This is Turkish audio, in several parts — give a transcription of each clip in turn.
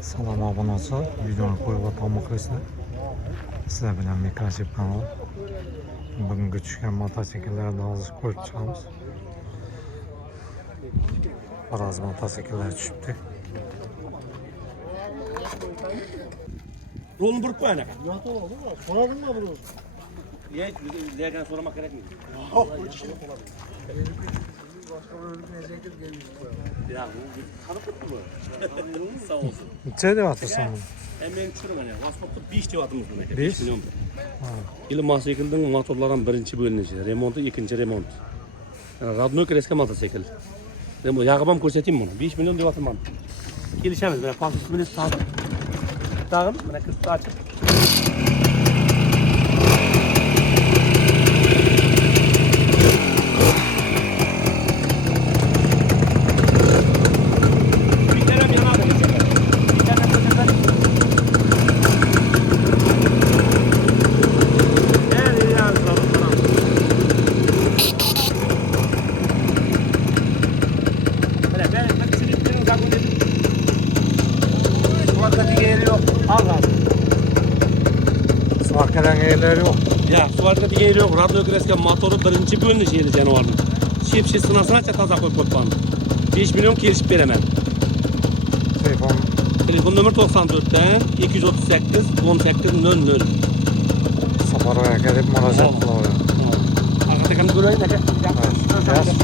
Salom abonasi, videoni qo'yib o'tmoqchilar. Sizlar bilan Mikrochip kanal. Bugungi tushgan mototsikllarni hozir ko'rib chiqamiz. Biroz mototsikllar tushibdi. Rolunu buruk koy ana. Soradın mı bunu? Ye, bizden sormak gerek mi? Ya bu tanıdık mı? Sağ olsun. Necha deyapsan buni? Ben tushiraman ya. Vaskopda 5 deyapmiz buni. 5 milyon. Yili mototsiklning motorlaridan birinchi bo'linishi, remonti ikkinchi remont. Radnoy kreska mototsikl. Remont yag'ib ham ko'rsataymi buni. 5 milyon deyapman. Kelishamiz. Mana pasport sağ. Dağım, mana kırptı açıp. Arkadan yerleri yok. Ya su arka diye yok. Radyo kreska motoru birinchi bo'linishi edi janovarning. Shepshi sinasanacha toza qo'yib qo'yibman. 5 milyon kelishib beraman. Telefon nomer 94 dan 238 1800. Safaroya kelib murojaat qilaver. Aqatakan ko'raylik aka. Yaxshi.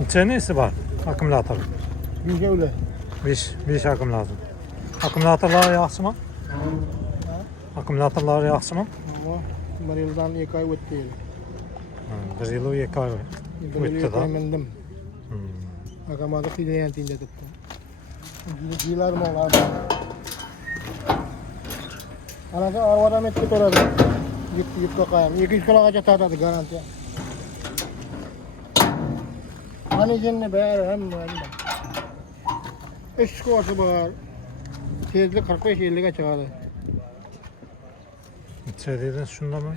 Necha nesi var? Akkumulyator. Bir öyle. 5 akkumulyator. Akkumulyatorlar yaxshimi? Akkumulyatorlar yaxshimi? Ama bir yıldan 2 ay öttü. Bir yıl 2 ay Öttü da. Mendim. Akamadı fileyen tinde tuttum. Gilar mı olar? Anaka arvada metti toradı. Git bakayım. 200 kilo kaça tatadı garanti. Hani cennet be hem eş kovarsı var. Tezli 45-50'ye çıkardı. Necha dedin şunda mı?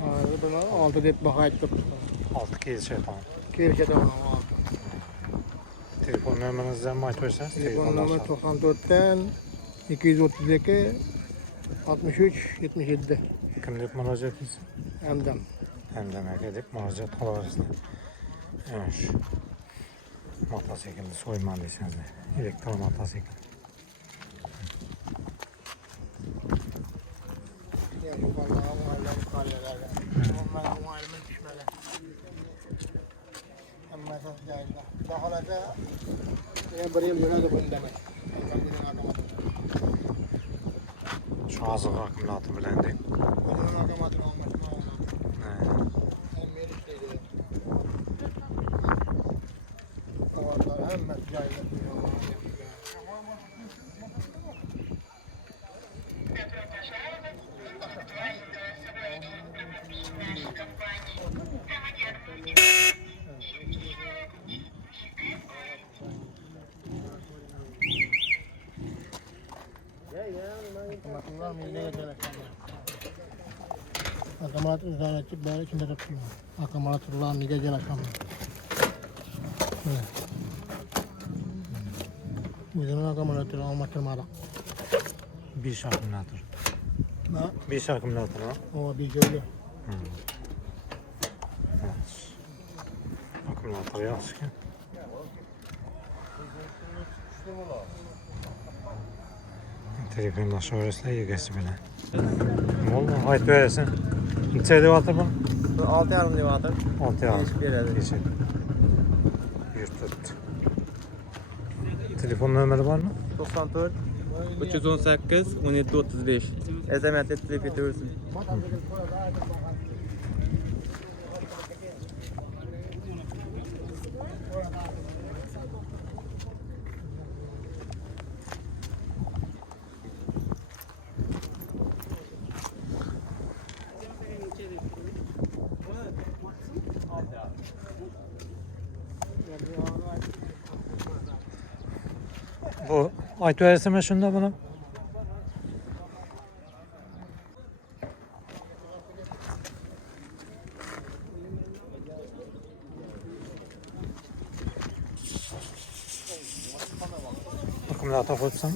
Bana 6 deyip bakayım tuttu. 6 kelişe tamam. Kelişe tamam 6. Telefon numaranızdan mı açıyorsanız? Telefon numara 94'ten 232 63 77. Kimlik müracaat etsin? Emdem. Hem demek edip müracaat kılabilirsiniz. Evet şu motosikli soymalıysanız da. Elektron motosikl. Ya şu vallahi muallem kalelerle. Onların muallemin düşmeli. Ama esas cahiller. Bakalata bir yıl yöne de bunu demek. Şu azık akımlatı bilen değil. Bunun akamatını olması lazım. Hem meritleri. Kavarlar hem cahiller. Akamat uzan açıp böyle içinde tutuyorum. Akamatullah nice celakam. Uzun akamatullah olmaktırmadık. Bir akımlatır. Ne? Bir akımlatır ha? O bir öyle. Evet. Akımlatır yaxşı ki. Telefonlaşıyorsa yegesi bile. Oldu, hayt veresin. Neçe devatır bu? 6,5 devatır. 6 yaz. Beradi. Teşekkür. Yurtut. Telefon numara var mı? 94 318 17 35. Ezametli tilep etaversin. Bu aytversem şunda bunu. Akkumulyator koysam.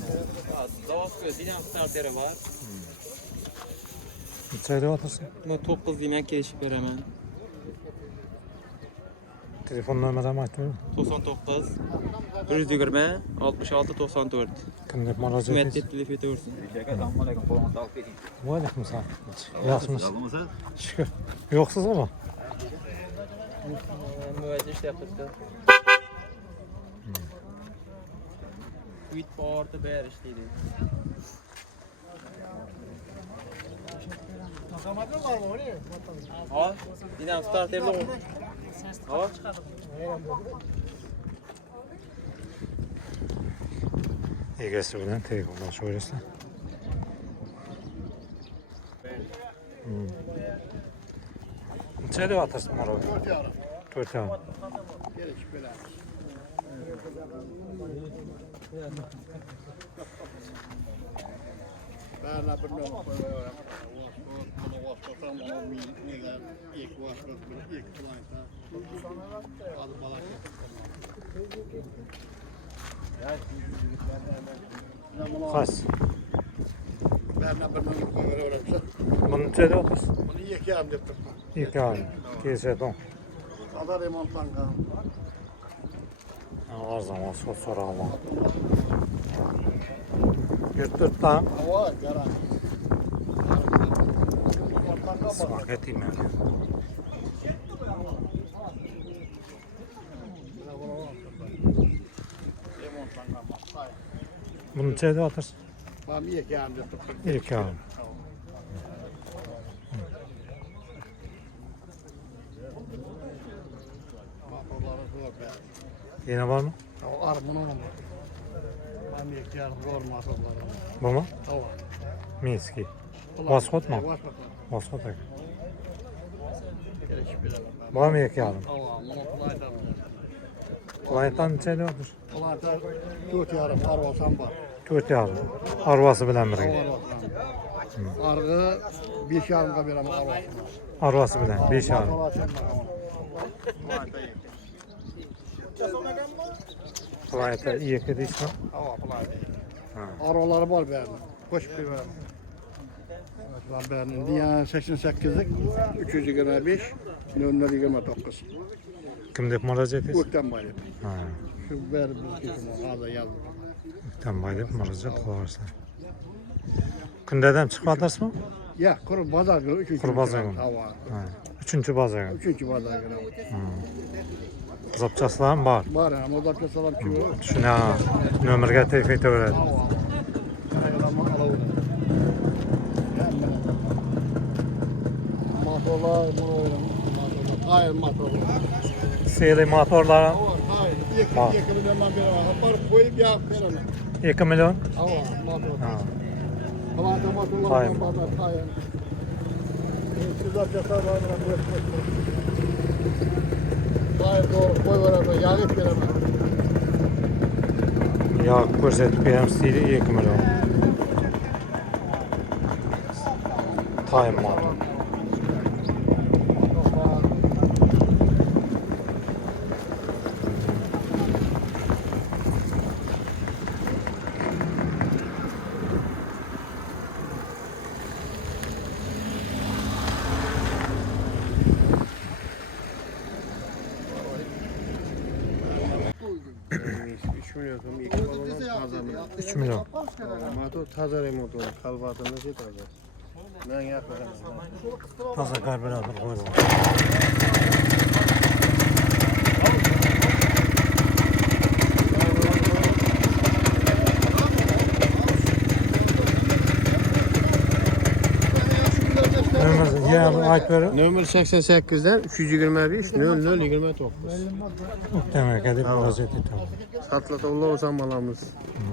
Zavod dinam starteri var. Neçeyde otursun? Buna 9 deyman kelishib beraman. Telefon numarami aytver. 99 120 66 94. Kimga murojaat Hizmet etasiz? teklif etaversin. Va alaykum assalom. Yaxshimisiz? Shukr. Yo'qsiz ama. Muvazi ishlayapti. Quit porti ber ishlaydi. Takamadın var mı oraya? Ha? Dinam starterli o. Ha? Egasi bilan telefonlashaverasizlar. Necha deyapsiz maro? 4,5. 4,5. Gelişip beraber. Ben ne bilmiyorum. Bunu vasıtasam ona neden ilk vasıtasam ilk kulaysa. Adı balak. Kaç? Ben ne bilmiyorum. Koyuyorum. Bunu necha deyapsiz? Bunu yıkayalım dedim. 2 ay. Kesedon. Sada remontlangan. Her zaman so'rayman. Yurtdan Hava garan. smoke etmayman. Remontlangan. Bunu necha deyapsiz? Ben yıkayalım dedim. 2 ay. Motorları zor be. Yine var mı? O armını mı? Ben yıkayalım zor motorları. Bu mu? Hava. Minski. Vasxot mu? Vasxot. Vasxot. Gelişip beraber. Var mı yıkayalım? Hava. Bunu kolaydan. Kolaydan necha deyapsiz? Kolaydan 4,5 arvasan var. 4,5. Arvası bilan birga. Arı 5,5'a veremem arvasına. Arvası bilan 5,5. Kolayda iyi deysizmi? Hava kolay değil. Ha. Arvaları var benim. Koş bir veremem. Ben beğendim. Diye 88'lik 325 0029. Kim deb murojaat etasiz? O'ktan bayram. Ha. Şu ver biz kesin hozir yazdım. O'ktan deb murojaat qilaversan. Kundadan chiqyapsizmi? Ya, qurib bozor günü 3. Qurib bozor günü. Hava. Ha. 3-chi bozorga. 3. bozor günü. Zapchastlar ham bor. Var ya, mozorga salam kim? Shuni nomerga telefon etaveradi. Hava. Karayolama alavur. Motorlar, hayır motorlar. Seli motorlar Hayır, Bak. yakın ben veremem. Aparıp koyup ya veremem. 2 million. Hava, motor. Ha. Hava da motorlar Hayır. var, hayır. Sizler çatar var, hayır doğru, koy veremem, yağıp veremem. Ya ko'rsatib beramiz deydi 2 million. Time motor. Milyon. 3 million. Motor taze remont olur, kalbatını şey taze. Ben yapmadım. Toza karbüratör qo'yilgan. Nomer aytib berib. Nömür 88'den 325 0029. O'ktamga deb murojaat etaman. Satlatavla olsam alamız.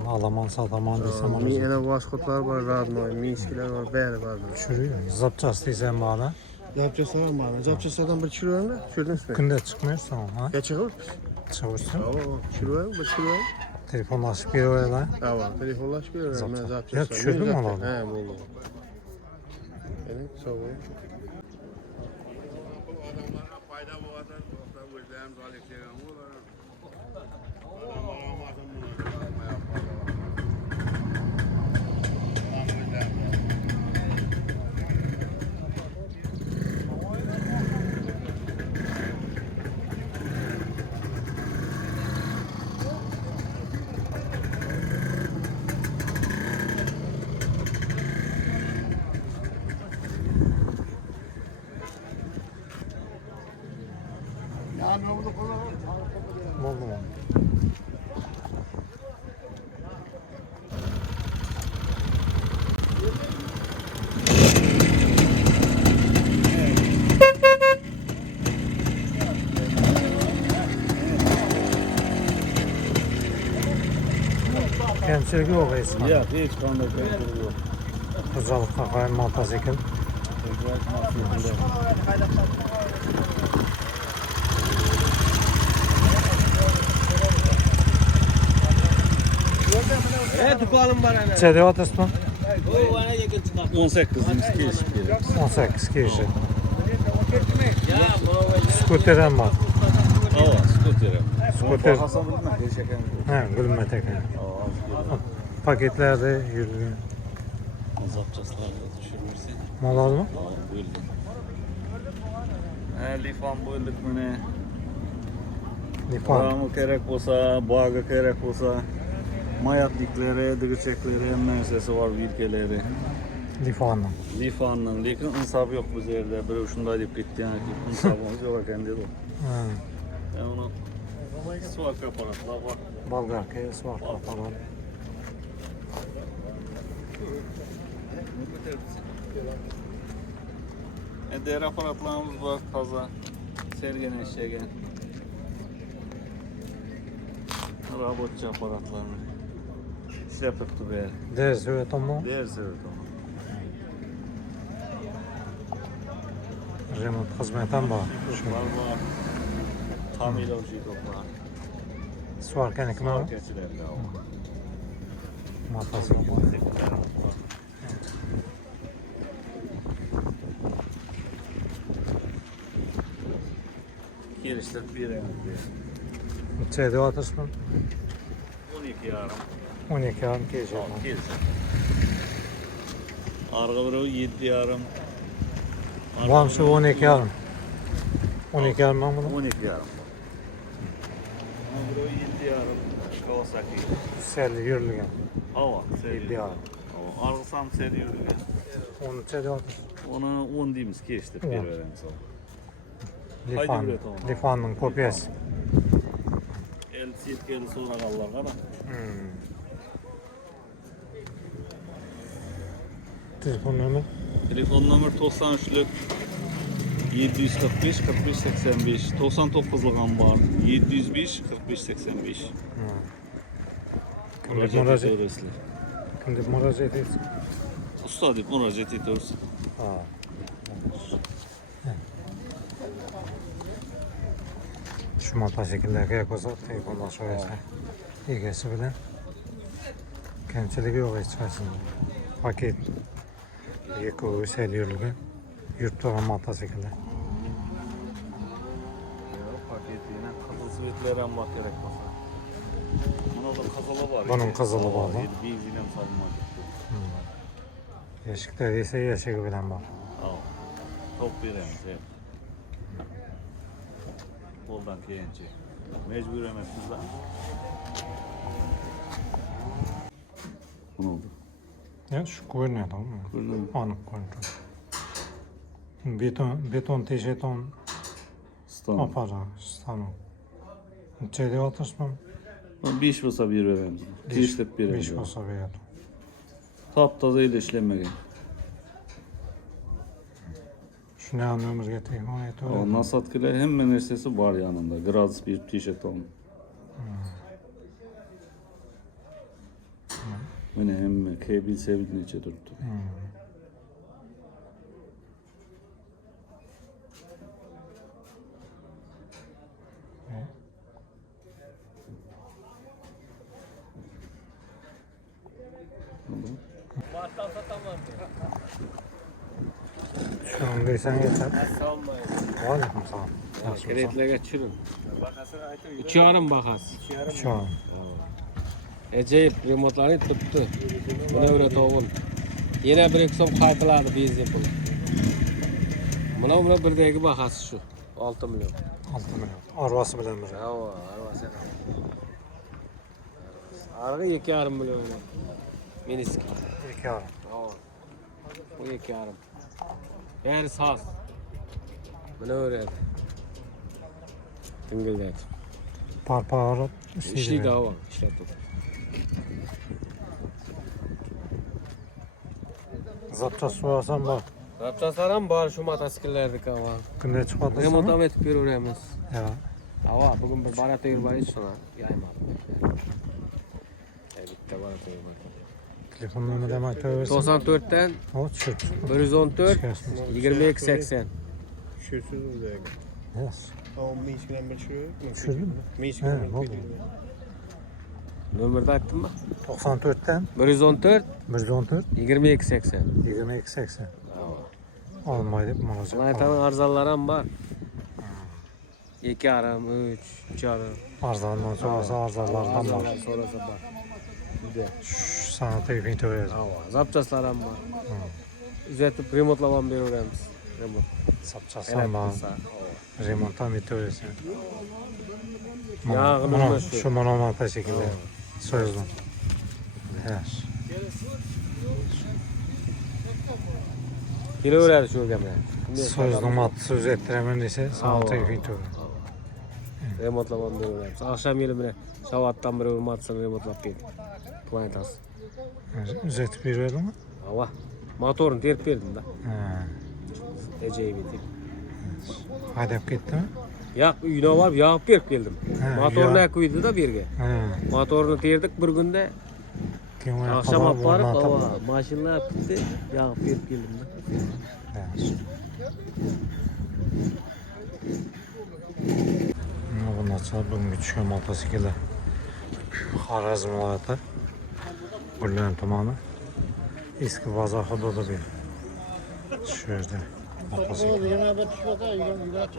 Alaman sataman desam Mi murojaat. ene vaskotlar var, radnoy, minskiler var, beri var. Tushiriyor. Zapchast desam bana. Yapacağız bana. Yapacağız bir çürüyor mu? Çürdünüz mü? Kunda chiqmaysan, ha? Ya çıkıyor. Chiqursin. Tamam, çürüyor, bir çürüyor. Telefonlaşıp beraberler. Tamam, telefonlaşıp veriyorum. Zaten. Ben zaten Ya, düşürdün mü onu? He, oldu. Evet, sağ ol. Adamlara fayda bu kadar. Yoksa bu yüzden zalim şeyler olur. Adamlara amacım bunu yapmaya Ya ne oldu falan? Oldu mu? Kemçilik yok resmen. Yok, hiç kanında kemçilik yok. Hocalıkta koyan motosikl. Dükkanım var hemen. Çede atasın. Bu bana yakın çıkar. 18 imski iş 18 kişi. Ya bu Skuterem var. Hava, skuter. Skuter. Hasan bilmem, geçeken. He, gülme tekin. Paketlerde yürüdüm. Zapçaslarla düşürmüşsün. Mal mı? Buyurdu. Lifan buyurduk mu ne? Lifan. Paramı gerek olsa, bağı gerek olsa, mayatlikleri, dırıçekleri, hemen sesi var ülkeleri. Lifanla. Lifan'la, lekin insaf yok bu yerde. Biri şunda deyip gitti yani ki insafımız yok ekan dedi o. He. Ben onu suak aparatlar var. Balgarka, suak falan. Diğer aparatlarımız var taza. Sergen eşeğen. Robotçu aparatlarını. İşlepipti be. Ders öğretim mi? Ders evet onu. Remont hizmetten var. Var var. Tam ilacı var. Suak kenik mi? Marketçilerle o. Motosikl. Girişler bir emir. Çede atasın. 12 yarım. 12 yarım kişi. Girişler. Arka biri 7 yarım. Bu hamsi 12 yarım. 12 yarım ben bunu. 12 yarım. Arka biri 7 yarım. Kawasaki. Selli yürülgen. Hava. 7 yarım. Argısam seni yürüyor. Onu çede atasın. Ona 10 deyimiz geçti. Bir On. veren sağ ol. Lifan. Haydi üret onu. Lifanın kopyası. El sirkeli sonra kallar da. Telefon numara. Telefon numara 93'lük 745 45 85 99'lığım var. 705 45 85. Kimlik müracaat. Kimlik müracaat etsin. Usta deyip müracaat ediyoruz. Ha. Şu motosikillerge koysa telefonlaşıyorsa egesi bilen kemçiligi yok hiç qaysında. Paket yekuvi sel yürülgen yurt turan motosikiller. Paketiyle kızıl sivetlerden bak gerek olsa. Buna da kızılı var. Bunun kızılı var mı? Benzinem salınmadı. Yaşıkta ise yaşığı bilen var. Al. Top veremiz. Evet. Koldan keyince. Mecbur emekliyiz lan. Ne oldu? Ya şu görünüyor tamam mı? Görünüyor. Anık görünüyor. Beton teşeton Stan. apara stanu. Çede atırsın. 5 olsa bir veremiz. Geçtik bir 5 veremiz. olsa veya. Taptaza ile işlemegen. Şu ne anlamız getireyim o et öyle. Ondan satkıyla hemen nersesi var yanında. Graz bir tişört alın. Mene hem kebil sevildiğin içe durdu. Şunu deysen yeter. Aleyküm selam. Yaxshi bo'lsa. Keretlarga tushirin. 3,5 bahasi. 3,5. Ajoyib remontlarni turibdi. Buna o'ratovun. Yana 1-2 so'm qaytiladi benzin puli. Buna birdagi bahasi shu. 6 million. 6 million. Arvasi bilan bir. Ava, arvasi. Arg'i 2,5 million. Miniski. 2,5. Ava. Bu 2,5. Bari saz. Buna o'radi. Tingillaydi. Parparib İşli dava, ishlatib. Zapchas qo'yasan bor. Rapchaslar ham bor shu mototsikllardiki ava. Kunday chiqadi. Remont ham etib beraveramiz. Ya. Ava, bugun bir barata yurbarish shuna. Yaymab. Bitta barata yurbarish. Telefon nomerini aytaversin. 94 dan O tushibdi. 114 2280. Shusiz o'zagi. Yes. Tamam, mishkdan bir shu. Tushurdimi? Mishkdan He, bir bo'ldi. Nomerni aytdimmi? 94 dan 114 114 2280. 2280. Ava. Olmaydi deb murojaat. Slaytning arzonlari ham bor. 2,5, 3, 3,5. Arzondan so'rasa arzonlardan bor. So'rasa bor. Juda. Sana telefon to'laydi. Ava, zapchaslar ham bor. Uzatib remontlab ham beraveramiz. Remont. Sapchasan bor. Remont ham etaversin. Yağını Mana shu. shu monomata shekilli. So'zdim. Yes. Kelaveradi shu gamlar. So'zdim matni o'zgartiraman desa, sana Ava. telefon to'laydi. Remontlab ham beraveramiz. Akşam yeli bilan shavatdan bir matni remontlab berdi. Plantasi. Uzatib bermadimi? Ava. Motorni terib berdim-da. Ha. Ajoyib etib. Haydab ketdimi? Yo'q, uyga borib yog'ib berib keldim. Ha, Motorni yog'. qo'ydi-da bu yerga. Ha. Motorni terdik bir kunda. Keyin oyoqqa Akşam olib borib, o'rnatib- ava, mashinalar bitdi, yog'ib berib keldim-da. Yes. Bundan bugungi tushgan mototsikllar Xorazm viloyati Gullan tumani eski bozor hududi bu. Shu yerda mototsikl. Yana bir tushmasa, yurar.